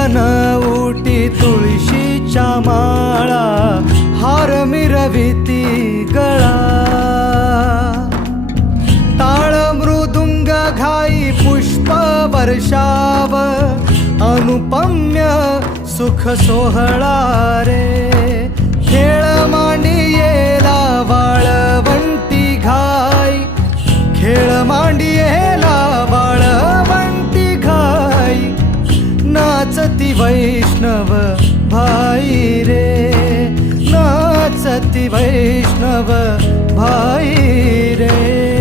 गगन उटी तुळशीच्या माळा, हार मिरविती गळा. टाळ मृदुंग घाई पुष्प वर्षाव, अनुपम्य सुख सोहळा रे. खेळ मांडियेला वाळवंटी घाई, खेळ मांडियेला वाळवंटी घाई. नाचती वैष्णव भाई रे, नाचती वैष्णव भाई रे.